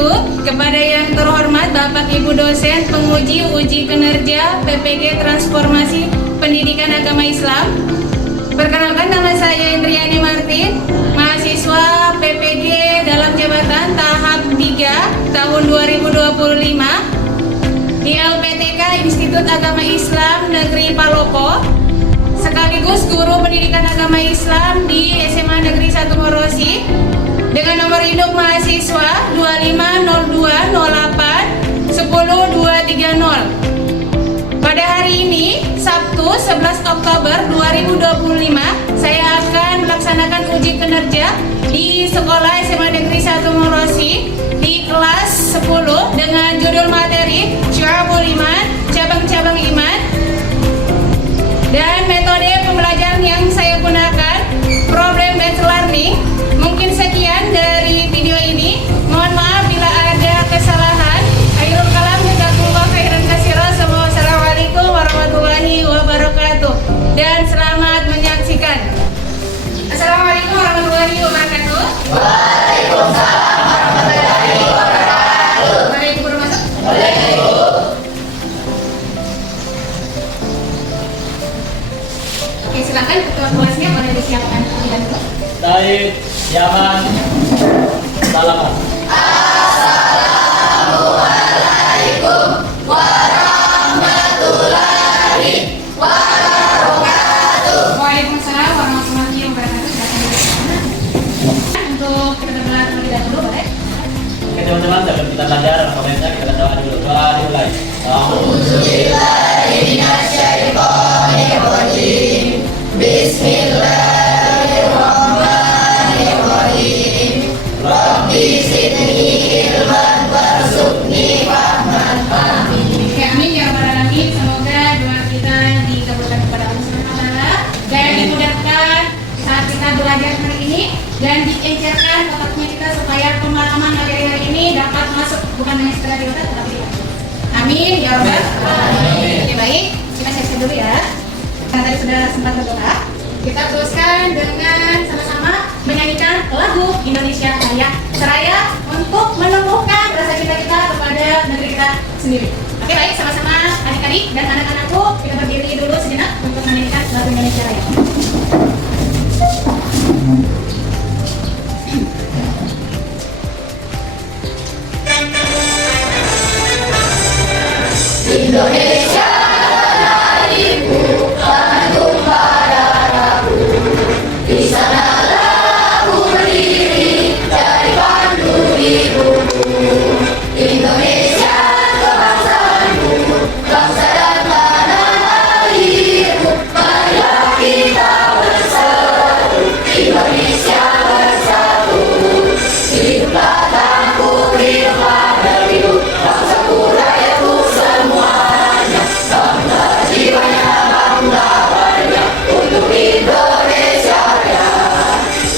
wabarakatuh. Kepada yang terhormat Bapak Ibu dosen penguji uji kinerja PPG Transformasi Pendidikan Agama Islam. Perkenalkan, nama saya Indriani Martin, mahasiswa PPG dalam jabatan tahap 3 tahun 2025 di LPTK Institut Agama Islam Negeri Palopo, sekaligus guru pendidikan agama Islam di SMA Negeri 1 Morosi, dengan nomor induk mahasiswa 250208 10230. Pada hari ini, Sabtu 11 Oktober 2025, saya akan melaksanakan uji kinerja di Sekolah SMA Negeri 1 Morosi di kelas 10 dengan judul materi Syu'abul Iman, cabang-cabang iman. Dan metode pembelajaran yang saya gunakan problem-based learning. Mungkin sekian dari video ini. Mohon maaf bila ada kesalahan. Akhirul kalam, jazakumullah khairan katsiran. Wassalamualaikum warahmatullahi wabarakatuh. Dan selamat menyaksikan. Assalamualaikum warahmatullahi wabarakatuh. Waalaikumsalam warahmatullahi wabarakatuh. Mari Ibu masuk. Boleh, Ibu. Oke, silakan ketua kelasnya boleh disiapkan terlebih dahulu. Said, Yaman, Salaman. Assalamualaikum warahmatullahi wabarakatuh. Waalaikumsalam warahmatullahi wabarakatuh. Untuk kita berdoa terlebih dahulu, boleh? Oke teman-teman, sebelum kita belajar, komentar kita berdoa dulu. Doa dimulai. A'udzubillahi minasyaitonirrajim. Bismillahirrahmanirrahim. Rabbi zidni ilman warzuqni fahman. Amin. Oke, amin ya rabbal alamin. Semoga doa kita dikabulkan kepada Allah Subhanahu wa taala dan dimudahkan saat kita belajar hari ini dan diencerkan otaknya kita supaya pemahaman materi hari ini dapat masuk bukan hanya sekedar di otak tetapi di hati. Amin ya rabbal alamin. Oke, baik, kita siap dulu ya. Karena tadi sudah sempat berdoa, kita teruskan dengan sama-sama menyanyikan lagu Indonesia Raya seraya untuk menumbuhkan rasa cinta kita kepada negeri kita sendiri. Oke, baik, sama-sama adik-adik dan anak-anakku, kita berdiri dulu sejenak untuk menyanyikan lagu Indonesia Raya. Indonesia tanahku, tanah tumpah darahku. Di sanalah ku berdiri, jadi pandu ibuku. Indonesia kebangsaanku, bangsa dan tanah airku. Marilah kita bersatu, Indonesia bersatu. Hiduplah tanahku, hiduplah negeriku, bangsaku, rakyatku semuanya. Bangga jiwanya, bangga badannya untuk Indonesia Raya.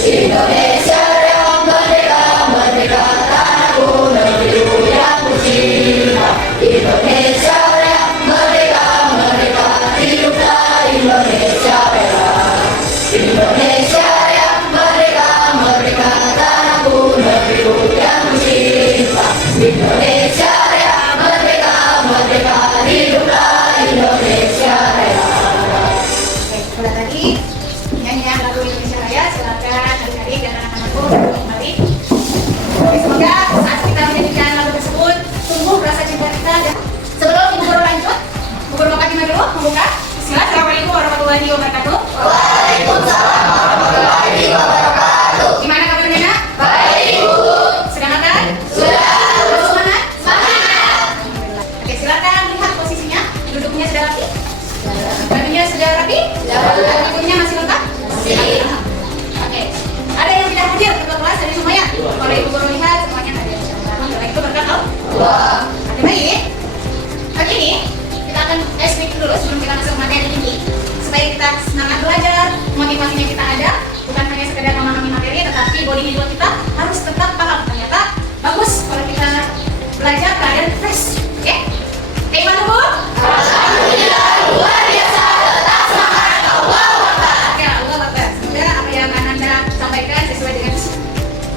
Indonesia Raya, merdeka, merdeka, tanahku, negeriku yang ku cinta. Indonesia Raya, merdeka, merdeka, hiduplah Indonesia Raya. Indonesia Raya, merdeka, merdeka, tanahku, negeriku yang ku cinta. Indonesia Raya, merdeka, merdeka, hiduplah Indonesia Raya. Oke, setelah tadi nyanyian lagu Indonesia Raya, silakan adik-adik dan anak-anakku duduk kembali. Oke, semoga saat kita menyanyikan lagu tersebut tumbuh rasa cinta kita. Dan sebelum Ibu Guru lanjut, Ibu Guru Fatimah dulu membuka. Bismillah. Assalamualaikum warahmatullahi wabarakatuh. Waalaikumsalam warahmatullahi wabarakatuh. Gimana kabarnya, Nak? Baik, Ibu. Sudah makan? Sudah. Terus semangat? Semangat. Oke, silakan lihat posisinya. Duduknya sudah rapi? Bajunya sudah rapi? Sudah. Ibunya masih lengkap? Masih. Oke. Ada yang tidak hadir ketua kelas dari semuanya? Kalau Ibu Guru lihat semuanya hadir. Alhamdulillah, itu berkat Allah. Wah. Oke, baik. Oke, ini kita akan speak dulu sebelum kita masuk materi ini supaya kita semangat belajar, motivasinya kita ada, bukan hanya sekedar memahami materi, tetapi body juga kita harus tetap paham. Ternyata bagus kalau kita belajar keadaan fresh. Oke? Gimana, Bu? Alhamdulillah, luar biasa. Tetap semangat. Allahu Akbar. Oke, Allah Akbar. Semoga apa yang akan Anda sampaikan sesuai dengan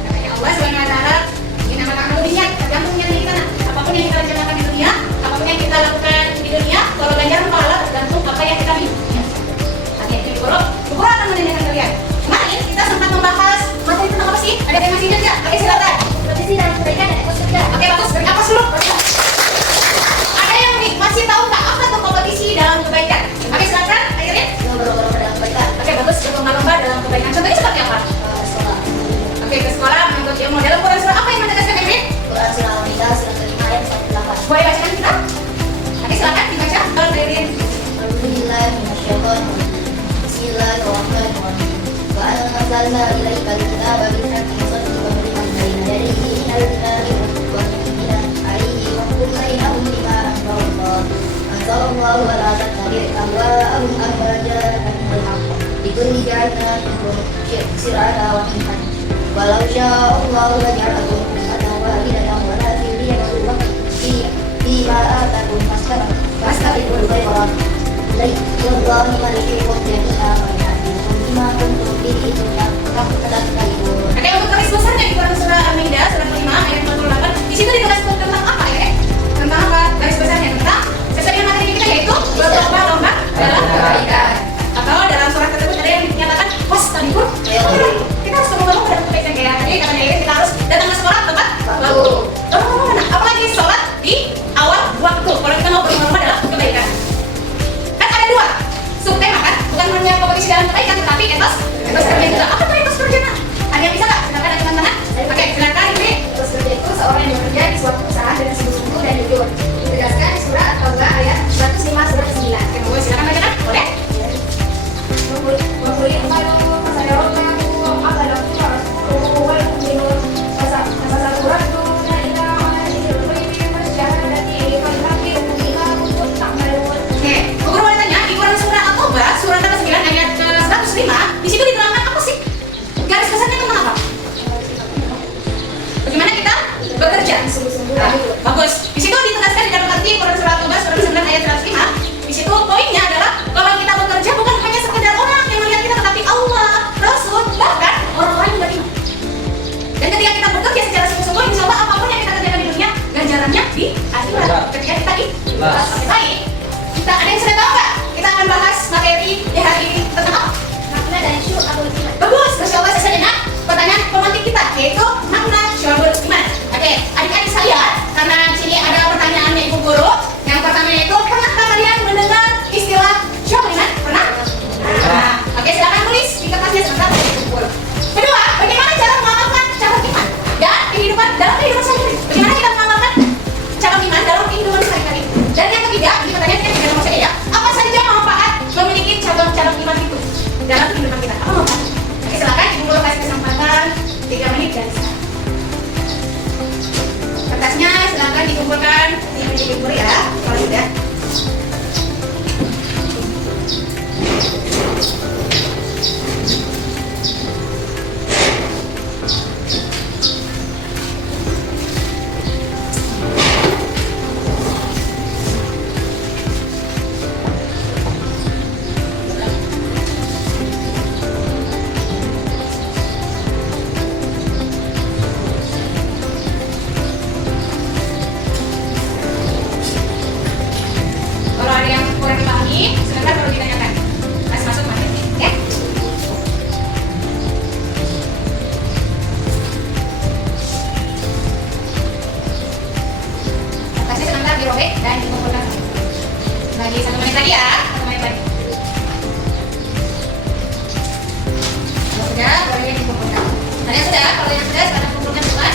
katanya Allah Subhanahu wa taala, "Innamal a'malu binniyat." ja'alnakum sir'atan wa minhan. Walau syaa Allahu laja'alakum ummatan wahidatan walakin liyabluwakum fima atakum fastabiqul khairat. Wallahu yuwaffiqu jami'an wa yahdikum bima kuntum bihi tadhakkarun. Oke, untuk garis besarnya di Quran surah Al-Maidah surah 5 ayat 48. Di situ ditulis tentang apa ya? Tentang apa? Garis besarnya tentang sesuai dengan materi kita yaitu berlomba-lomba dalam kebaikan. Atau dalam surat tersebut ada yang dinyatakan wastabiqul khairat. Kita harus berlomba-lomba dalam kebaikan ya. Jadi katanya ini kita harus datang ke sekolah tepat waktu. Apalagi sholat di awal waktu. Kalau kita mau berlomba-lomba dalam kebaikan. Kan ada dua subtema kan? Bukan hanya kompetisi dalam kebaikan, tetapi etos kerja juga. Apa tuh etos kerja? Ada yang bisa nggak? Silakan ada teman-teman. Oke, silakan ini. Etos kerja itu seorang yang bekerja di suatu perusahaan dengan sungguh-sungguh dan jujur. Ditegaskan di surat At-Taubah ayat 105 surat 9. Oke, mau silakan bacakan. Boleh? Oke, guru boleh tanya di Quran surah At-Taubah surah 9 ayat ke 105 di situ diterangkan apa sih? Garis besarnya tentang apa? Bagaimana kita bekerja? Nah, bagus. Di situ ditegaskan di dalam arti Quran surah At-Taubah surah 9 ayat 105. Di situ poinnya adalah kalau kita bekerja bukan hanya sekedar orang yang melihat kita, tetapi Allah, Rasul, bahkan orang-orang yang beriman. Dan ketika kita bekerja secara sungguh-sungguh, insya Allah apapun yang kita kerjakan di dunia, ganjarannya di akhirat. Ketika kita ikhlas. Baik. Kita ada yang sudah tahu nggak? Kita akan bahas materi di hari ini tentang apa? Makna dan syu'abul iman. Bagus, Masya Allah, sesuai dengan pertanyaan pemantik kita, yaitu makna syu'abul iman. Oke, adik-adik sekalian, karena di sini ada pertanyaannya Ibu Guru. Yang pertama itu, pernahkah kalian mendengar istilah syu'abul iman? Pernah? Nah, oke, silakan tulis di kertasnya sebentar dari Ibu Guru. Kedua, bagaimana cara mengamalkan cabang iman dan kehidupan dalam kehidupan sehari-hari? Bagaimana kita mengamalkan cabang iman dalam kehidupan sehari-hari? Dan yang ketiga, ini pertanyaan kita tidak mau ya. Apa saja manfaat memiliki cabang-cabang iman itu dalam kehidupan kita? Apa manfaat? Oke, silakan Ibu Guru kasih kesempatan 3 menit dari sekarang. Kertasnya silakan dikumpulkan di meja Ibu Guru ya, kalau sudah. Kalau ada yang kurang dipahami, silakan perlu ditanyakan. Kasih masuk materi, ya. Kertasnya sebentar dirobek dan dikumpulkan. Lagi 1 menit lagi ya, 1 menit lagi. Kalau sudah, boleh dikumpulkan. Kalian sudah? Kalau yang sudah, sekarang kumpulkan semua.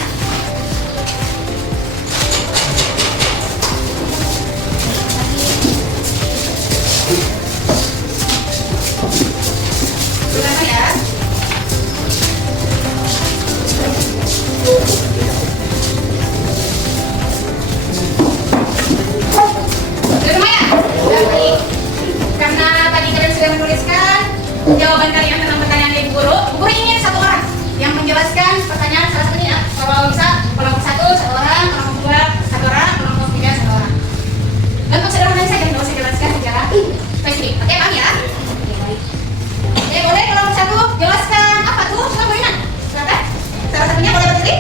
Pertama ya. Sudah semua ya? Sudah, baik. Karena tadi kalian sudah menuliskan jawaban kalian tentang pertanyaan Ibu Guru, Ibu Guru ingin satu orang yang menjelaskan pertanyaan salah satunya. Kalau bisa kelompok 1 1 orang, kelompok 2 1 orang, kelompok 3 1 orang. Untuk sederhana saja, tidak usah jelaskan secara spesifik. Oke, paham ya? Oke, baik. Oke, boleh kelompok 1 jelaskan apa tuh syu'abul iman? Silakan. Salah satunya boleh berdiri.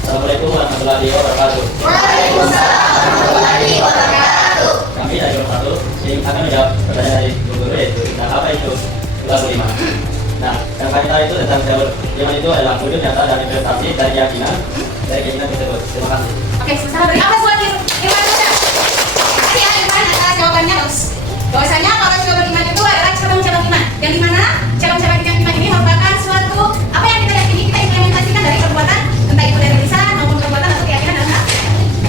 Assalamualaikum warahmatullahi wabarakatuh. Waalaikumsalam warahmatullahi wabarakatuh. Kami dari kelompok 1 ini akan menjawab pertanyaan dari Ibu Guru, yaitu apa itu syu'abul iman. Nah, yang kami tahu itu tentang syu'abul iman itu adalah wujud nyata dari prestasi dari keyakinan tersebut. Terima kasih. Oke, sebentar beri apa suara Irwan sudah? Kasih ya Irwan atas jawabannya terus. Bahwasanya kalau syu'abul iman itu adalah cabang-cabang iman. Yang dimana cabang-cabang iman ini merupakan suatu apa yang kita yakini, kita implementasikan dari perbuatan, entah itu dari lisan maupun perbuatan atau keyakinan dalam hati.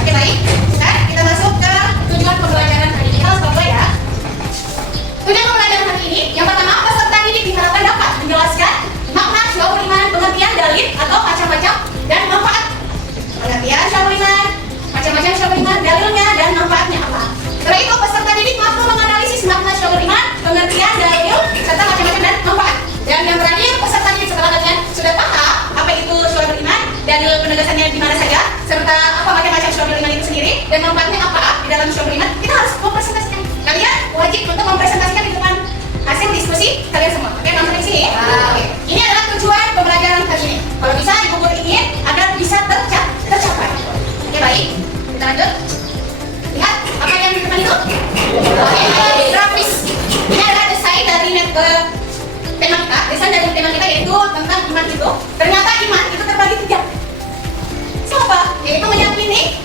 Oke, baik. Sekarang kita masuk ke tujuan pembelajaran hari ini. Harus bapak ya. Tujuan pembelajaran hari ini, yang pertama peserta didik diharapkan dapat menjelaskan makna syu'abul iman, pengertian dalil atau macam-macam dan manfaat. Pengertian syu'abul iman, macam-macam syu'abul iman, dalilnya dan manfaatnya apa. Setelah itu peserta didik mampu menganalisis makna dan manfaatnya apa di dalam syukur iman, kita harus mempresentasikan. Kalian wajib untuk mempresentasikan di depan hasil diskusi kalian semua. Oke, nonton di sini. Oke. Ini adalah tujuan pembelajaran kali ini. Kalau bisa Ibu Guru ingin agar bisa tercapai. Oke, baik. Kita lanjut. Lihat apa yang di depan itu. Oke, grafis. Ini adalah desain dari tema kita. Desain dari tema kita yaitu tentang iman itu. Ternyata iman itu terbagi 3. Siapa? Yaitu meyakini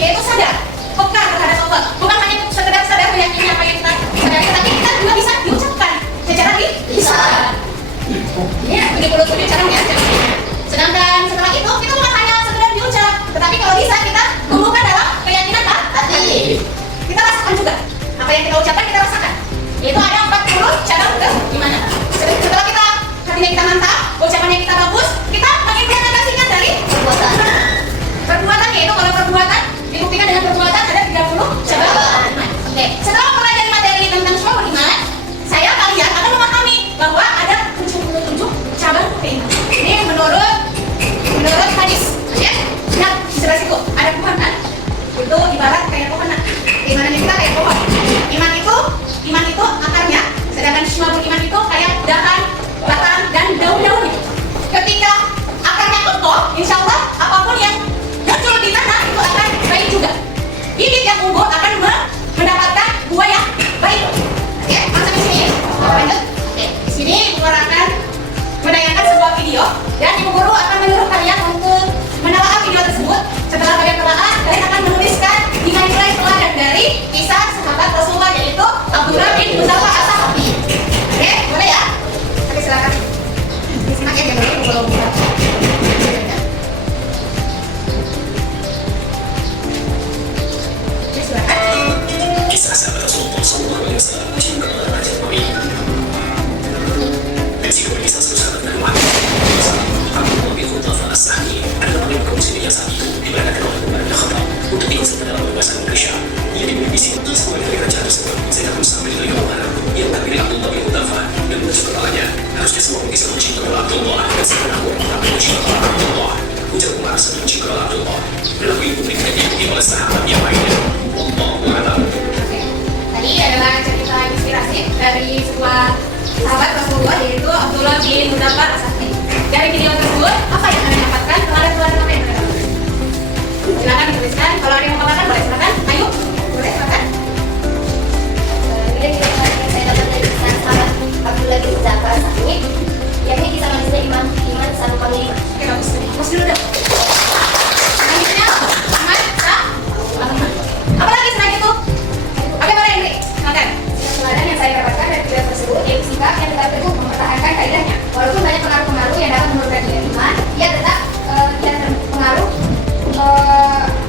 yaitu sadar, peka terhadap Allah. Bukan hanya sekedar sadar meyakini apa yang kita sadari, tapi kita juga bisa diucapkan secara lisan. Ya, 77 caranya. Sedangkan setelah itu kita bukan hanya sekedar diucap, tetapi kalau bisa kita tumbuhkan dalam keyakinan hati. Kita rasakan juga apa yang kita ucapkan, kita rasakan. Yaitu ada 40 cabang keimanan. Setelah hatinya kita mantap, ucapannya kita bagus, kita mengimplementasikan dari perbuatan, yaitu kalau perbuatan dibuktikan dengan perbuatan ada 30 cabang iman. Oke, setelah mempelajari materi tentang syukur iman, kalian akan memahami bahwa ada 77 cabang keimanan. Ini menurut hadis, ya. Nah, jelas itu ada pohon kan? Itu ibarat kayak pohon. Keimanan kita kayak pohon. Iman itu akarnya, sedangkan syukur iman itu kayak dahan, batang dan daun-daunnya. Ketika akarnya kokoh, insya Allah apapun yang muncul di tanah itu akan baik juga. Bibit yang unggul akan mendapatkan buah yang baik. Oke, masuk di sini. Lanjut. Oke, di sini Ibu Guru akan menayangkan sebuah video dan Ibu Guru akan menyuruh kalian untuk menelaah video tersebut. Setelah kalian telah, kalian akan menuliskan nilai-nilai teladan dari kisah sahabat Rasulullah yaitu Abdullah bin Hudzafah as-Sahabi. Oke, boleh ya? Oke, silakan. Disimak ya dulu Ibu Guru. Kisah sahabat Rasulullah SAW juga Raja Nabi. Risiko kisah sahabat Nabi Abdullah bin Hudzafah as-Sahabi adalah pemimpin muslim yang saat itu diberangkatkan oleh Umar bin Khattab untuk ikut serta dalam pembebasan Indonesia. Ia dimiliki sifat sebagai dari raja tersebut sehingga pun sampai di Umar yang terpilih Abdullah bin Hudzafah dan menuju kepalanya. Harusnya semua Islam mencinta Abdullah dan segera aku tak mencinta Abdullah. Ujar Umar sambil mencinta Abdullah dan aku ingin memberikan diikuti oleh sahabat yang lainnya. Wallahu a'lam. Tadi adalah cerita inspirasi dari sebuah sahabat Rasulullah yaitu Abdullah bin Hudzafah as-Sahabi. Dari video tersebut, apa yang kalian dapatkan? Teladan-teladan apa yang kalian dapatkan? Silakan dituliskan. Kalau ada yang mau katakan, boleh silakan. Ayo, boleh silakan. Kemudian yang saya dapat dari kisah sahabat Abdullah bin Hudzafah as-Sahabi, yakni kisah manusia iman satu kali iman. Oke, bagus. Mas dulu dah. Selanjutnya, iman, apa lagi selain itu? Oke, boleh Indri. Silakan. Teladan yang saya dapatkan dari video tersebut yaitu sikap yang tetap teguh mempertahankan kaidahnya. Walaupun banyak pengaruh-pengaruh yang dapat menurunkan nilai iman, ia tetap tidak terpengaruh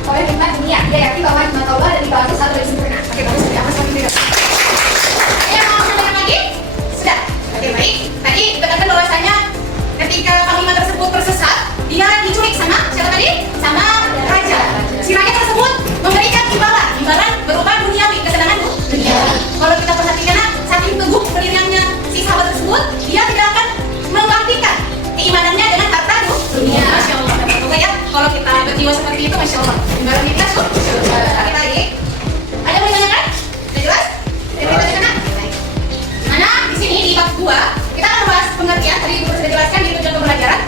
oleh nikmat dunia. Dia yakin bahwa nikmat Allah lebih bagus atau lebih sempurna. Oke, bagus. Apa semakin tidak? Ayo, mau menambahkan lagi? Sudah. Oke, baik. Tadi dikatakan bahwasanya ketika panglima tersebut tersesat, dia diculik sama siapa tadi? Sama raja. Si raja tersebut memberikan imbalan berupa duniawi, kesenangan dunia. Kalau kita perhatikan, saking teguh pendiriannya si sahabat tersebut, dia tidak akan menggantikan keimanannya dengan harta dunia. Masya Allah. Semoga ya, kalau kita berjiwa seperti itu, Masya Allah, imbalannya kita surga. Oke, baik. Ada yang mau ditanyakan? Sudah jelas? Kita sana. Mana di sini di bab 2 kita akan bahas pengertian. Tadi Ibu sudah jelaskan di tujuan pembelajaran.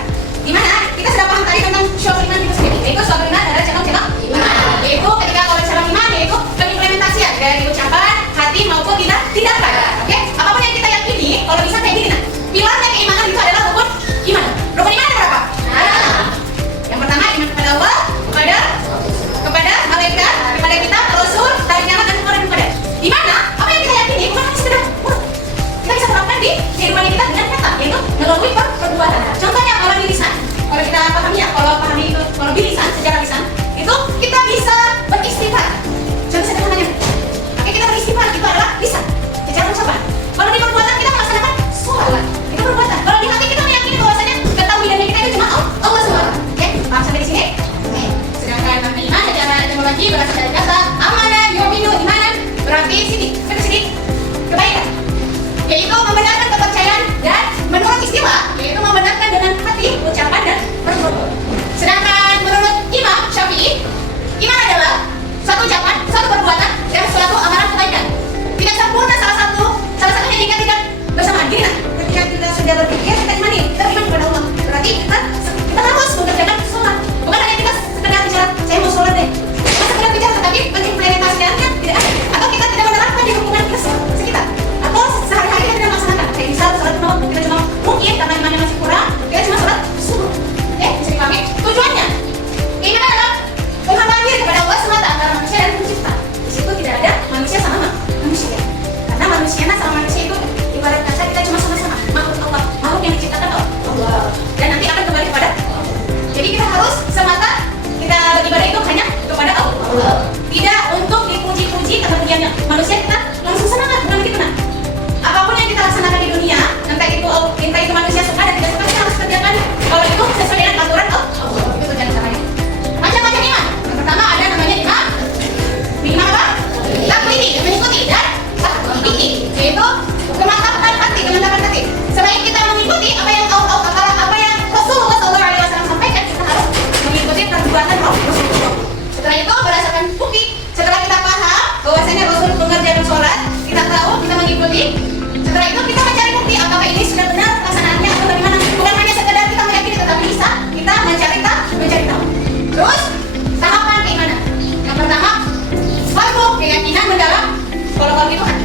Di mana kita sudah paham tadi tentang syukur iman itu sendiri. Yaitu syukur iman adalah cabang-cabang iman. Yaitu ketika kalau cabang iman yaitu pengimplementasian dari ucapan, hati maupun tindakan. Oke? Apapun yang kita yakini, kalau bisa kayak gini nah. Pilarnya keimanan itu adalah rukun iman. Rukun iman ada berapa? Nah, yang pertama iman kepada Allah, kepada malaikat kita harus semata kita beribadah itu hanya kepada Allah, tidak untuk dipuji-puji kata pujiannya manusia. Kita langsung semangat, bukan begitu nak? Apapun yang kita laksanakan di dunia, entah itu manusia suka dan tidak suka, kita harus kerjakan kalau itu sesuai dengan aturan Allah. Itu tujuan utamanya. Macam-macam iman. Yang pertama ada namanya iman apa? Taklidi, mengikuti, dan taklidi, yaitu kemantapan hati. Selain kita mengikuti apa yang apa yang Rasulullah SAW sampaikan, kita harus mengikuti perbuatan Rasulullah. Setelah itu berdasarkan bukti, setelah kita paham bahwasanya Rasul mengerjakan sholat, kita tahu, kita mengikuti. Setelah itu kita mencari bukti apakah ini sudah benar pelaksanaannya atau bagaimana. Bukan hanya sekedar kita meyakini, tetapi bisa kita mencari tahu. Terus tahapan keimanan. Yang pertama, suatu keyakinan mendalam kalau itu kan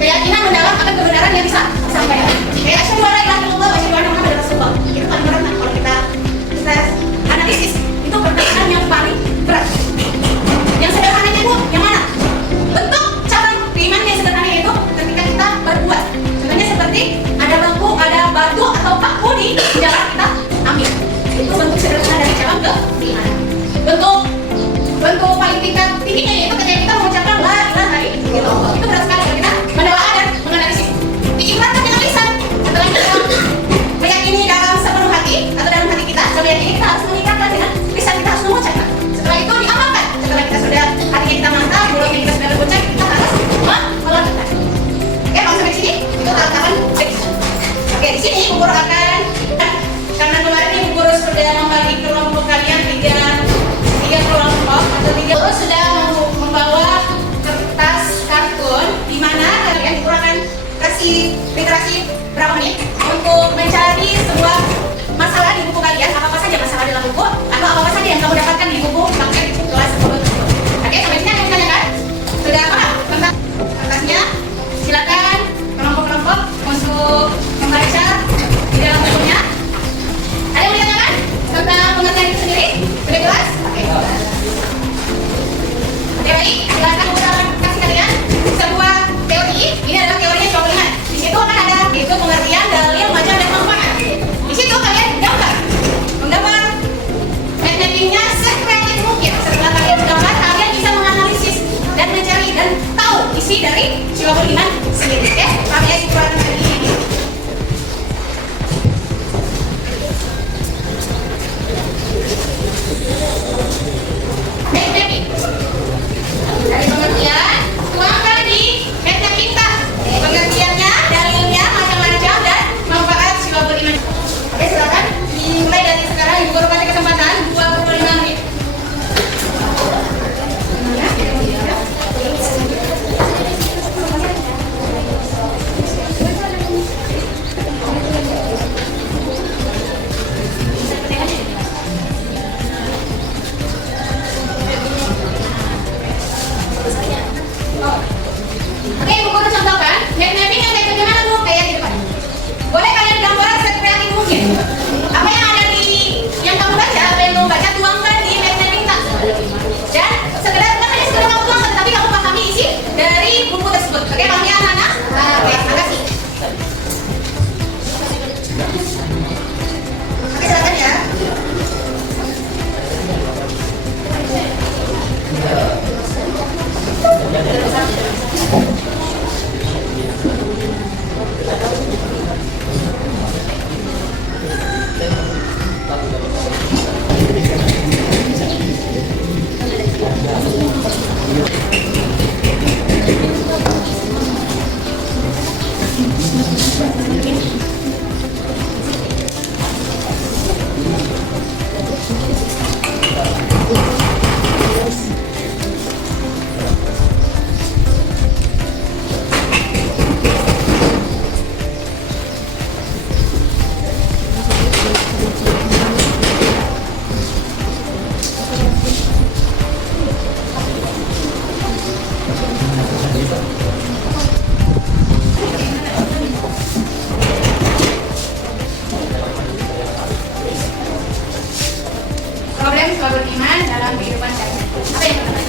keyakinan mendalam akan kebenaran yang bisa disampaikan. Kayak asyhadu an la ilaha illallah wa asyhadu anna muhammadar rasulullah. Itu paling berat nah, kalau kita analisis itu keyakinan yang paling berat. Yang sederhananya itu yang mana? Bentuk cabang keimanan yang sederhana itu ketika kita berbuat. Contohnya seperti ada bangku, ada batu atau paku di jalan kita ambil. Itu bentuk sederhana dari cabang keimanan. Bentuk paling tingginya yaitu ketika kita mengucapkan la ilaha illallah. Itu berat sekali kalau kita menelaah dan menganalisis. Diikrarkan dengan lisan. Setelah kita meyakini dalam sepenuh hati atau dalam hati kita, meyakini kita harus mengikrarkan dengan lisan, kita harus mengucapkan. Setelah itu diamalkan. Setelah kita sudah hatinya kita mantap, mulutnya kita sudah berucap, kita harus melakukan. Oke, langsung sampai sini. Itu tahapan seksi. Oke, di sini Bu Guru akan karena kemarin Ibu Guru sudah membagi kelompok kalian tiga kelompok atau tiga. Guru sudah membawa kertas kartun di mana kalian dikurangkan kasih literasi berapa menit untuk mencari sebuah masalah di buku kalian, apa saja masalah dalam buku atau apa saja yang kamu dapatkan di buku paket kelas 10. Oke, sampai sini ada yang ditanyakan? Sudah paham tentang kertasnya? Silakan kelompok-kelompok untuk membaca di dalam bukunya. Ada yang ditanyakan tentang pengertian itu sendiri? Sudah jelas? Oke. Oke, baik. Silakan saya kasih kalian sebuah teori. Ini adalah teorinya coba lihat. Di situ akan ada itu pengertian dalil, macam dan manfaat. Di situ kalian menggambar mappingnya sekreatif mungkin. Setelah kalian menggambar, kalian bisa menganalisis dan mencari dan tahu isi dari Syu'abul Iman sendiri. Ya, kami ya keluarkan tadi ini. Mapping dari pengertian, tuangkan di meta kita. Pengertiannya, dalilnya, macam-macam dan manfaat Syu'abul Iman. Oke, silakan dimulai dari sekarang. Ibu Guru kasih kesempatan 25 menit. Oke, Ibu Guru contohkan mapping yang kayak bagaimana Bu? Kayak di depan. Boleh kalian gambar sekreatif mungkin. Apa yang ada di yang kamu baca, apa yang kamu baca, tuangkan di mapping tak. Dan sekedar kamu tuangkan, tapi kamu pahami isi dari buku tersebut. Oke, pahami anak-anak? Oke, makasih. Oke, silakan ya. Problem Syu'abul Iman dalam kehidupan sehari-hari. Apa yang pertama?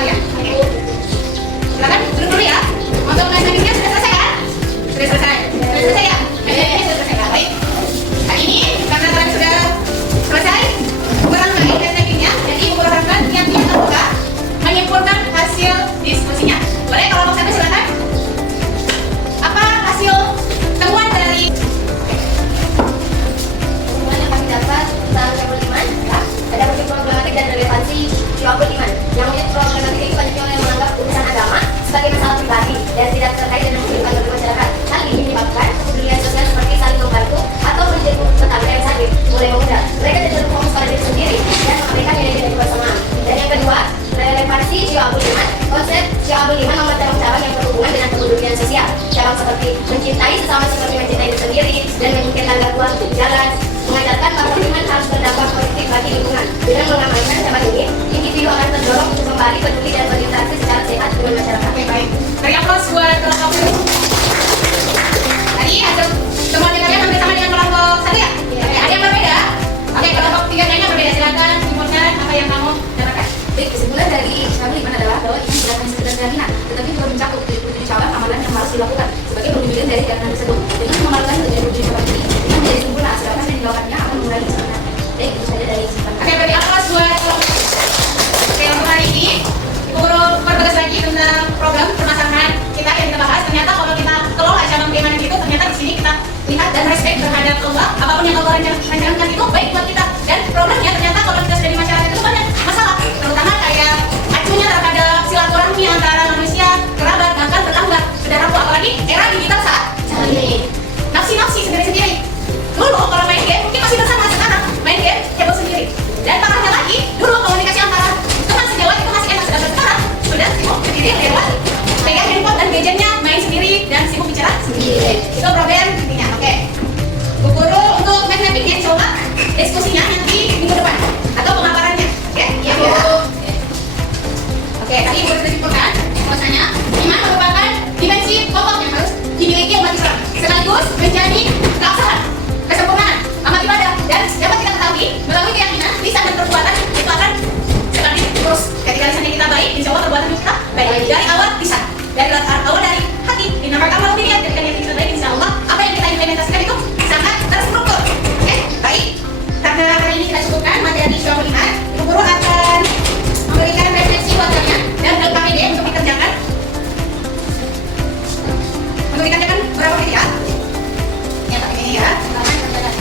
kalian. Oke. Silakan duduk dulu ya. Untuk tes tekniknya sudah selesai kan? Sudah selesai. Sudah selesai ya? Ini sudah selesai. Baik. Hari ini karena kalian sudah selesai kurang baik tes tekniknya, jadi ibu harapkan tiap-tiap terbuka menyimpulkan hasil diskusinya. Boleh kalau mau sampai silakan. Apa hasil temuan dari Temuan yang kami dapat tentang kebuliman, ya, ada berbagai problematik dan relevansi Syu'abul Iman. Yang unit problematik itu banyak orang yang menganggap urusan agama sebagai masalah pribadi dan tidak terkait dengan kehidupan bermasyarakat. Hal ini menyebabkan kepedulian sosial seperti saling membantu atau menjadi tetangga yang sakit mulai memudar. Mereka cenderung fokus pada diri sendiri dan mengabaikan nilai-nilai kebersamaan. Dan yang kedua, relevansi Syu'abul Iman. Konsep Syu'abul Iman memperdalam cabang yang berhubungan dengan kepedulian sosial. Cabang seperti mencintai sesama seperti mencintai diri sendiri dan memungkinkan gangguan jalan, mengajarkan bahwa iman harus berdampak positif bagi lingkungan. Dengan mengamalkan cabang ini, individu akan terdorong untuk kembali peduli dan berinteraksi secara sehat dengan masyarakat. Oke, baik. Beri aplaus buat kelompok ini. Tadi hasil temuan kalian hampir sama dengan kelompok 1 ya? Oke, ada yang berbeda? Oke, kelompok 3 kayaknya berbeda. Silakan simpulkan apa yang kamu dapatkan. Baik, kesimpulan dari Syu'abul Iman adalah bahwa iman tidak hanya sekedar keyakinan, tetapi juga mencakup 77 cabang amalan yang harus dilakukan sebagai perwujudan dari keyakinan tersebut. Dengan memalukan 77 cabang ini, iman menjadi sempurna, sedangkan yang dilakukannya akan mengurangi kesenangan. Baik, itu saja dari simpan. Oke, beri aplaus buat kelompok. Oke, untuk hari ini Ibu Guru pertegas lagi tentang program permasalahan kita yang kita bahas. Ternyata kalau kita kelola cabang keimanan itu, ternyata di sini kita lihat dan respect terhadap Allah. Apapun yang Allah rencanakan itu baik buat kita. Dan problemnya ternyata kalau kita sudah di masyarakat itu banyak masalah, terutama kayak acunya terhadap silaturahmi antara manusia, kerabat, bahkan tetangga, saudara, apalagi era digital saat ini. Nafsi sendiri-sendiri. Dulu kalau main game mungkin masih bersama, sekarang main game heboh sendiri. Dan parahnya lagi, dulu komunikasi antara teman sejawat itu masih enak, sedangkan sekarang sudah sibuk sendiri lewat pegang handphone dan gadgetnya, main sendiri dan sibuk bicara sendiri. Itu problem intinya. Oke. Bu Guru untuk matematiknya coba diskusinya nanti minggu depan atau pemaparannya. Oke? Iya, Bu. Oke, tadi Ibu sudah simpulkan bahwasanya iman merupakan dimensi pokok yang harus dimiliki umat Islam sekaligus menjadi keabsahan, kesempurnaan, amal ibadah dan dapat kita ketahui melalui keyakinan, lisan dan perbuatan itu akan seperti terus. Ketika lisannya kita baik, insya Allah perbuatan kita baik. Dari awal lisan, dari awal dari hati, dinamakan malu dilihat. Ketika niat kita baik, insya Allah apa yang kita implementasikan itu sangat terstruktur. Oke, baik. Karena hari ini kita cukupkan materi Syu'abul Iman, Ibu Guru akan memberikan refleksi buat kalian dan LKPD untuk dikerjakan. Untuk dikerjakan berapa menit ya? Ya, tak ini ya. Silakan kerjakan.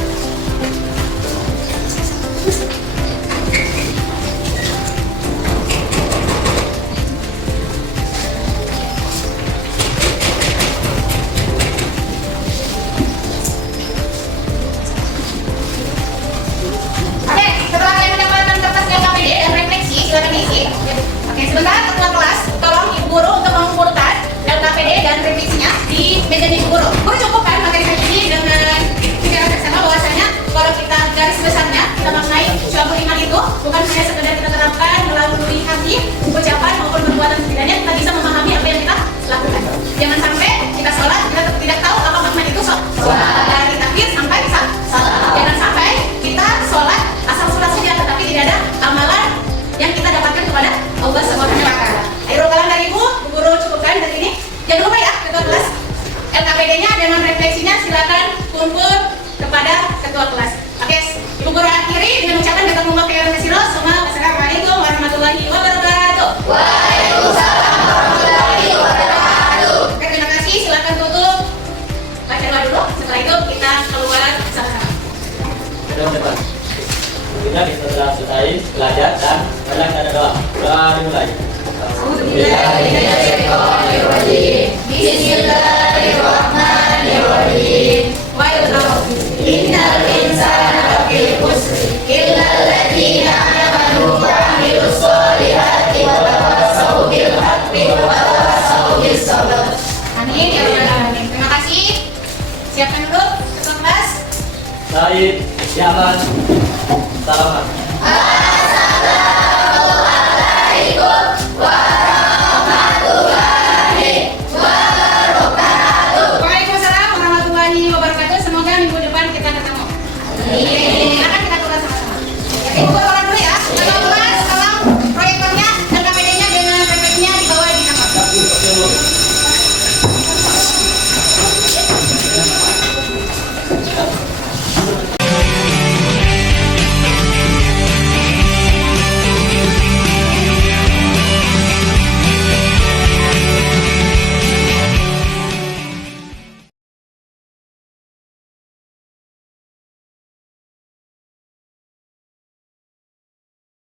Oke, setelah kalian mendapatkan kertas LKPD dan refleksi, silakan diisi. Oke, sebentar ketua kelas, tolong Ibu Guru untuk mengumpulkan LKPD dan refleksinya di meja Ibu Guru. Guru cukupkan materi hari ini dengan pikiran bersama bahwasanya kalau kita garis besarnya kita maknai Syu'abul Iman itu bukan hanya sekedar kita terapkan melalui hati, ucapan maupun perbuatan, setidaknya kita bisa memahami apa yang kita lakukan. Jangan sampai kita sholat kita tidak tahu apa makna itu sholat. Dari takbir sampai kita sholat. Jangan sampai kita sholat asal sholat saja tetapi tidak ada amalan yang kita dapatkan kepada Allah Subhanahu wa taala. Ayo kalian dari Ibu Guru cukupkan dari ini. Jangan lupa ya ketua kelas LKPD-nya dengan refleksinya silakan kumpul kepada ketua kelas. Oke, Ibu Guru akhiri dengan ucapan jazakumullahu khairan katsiran. Wassalamualaikum warahmatullahi wabarakatuh. Waalaikumsalam warahmatullahi wabarakatuh. Oke, terima kasih. Silakan tutup. Baca doa dulu. Setelah itu kita keluar sama-sama. Kita depan. Kita setelah selesai belajar dan kalian ada doa. Doa dimulai. Bismillahirrahmanirrahim. Wa yu'lamu Innal insana lafi khusr illa alladziina aamanu wa 'amilus sholihati wa tawassaw bil haqqi wa tawassaw bis sabr. Amin ya rabbal alamin. Terima kasih. Siapkan dulu ketua kelas. Said, Yaman, Salamat.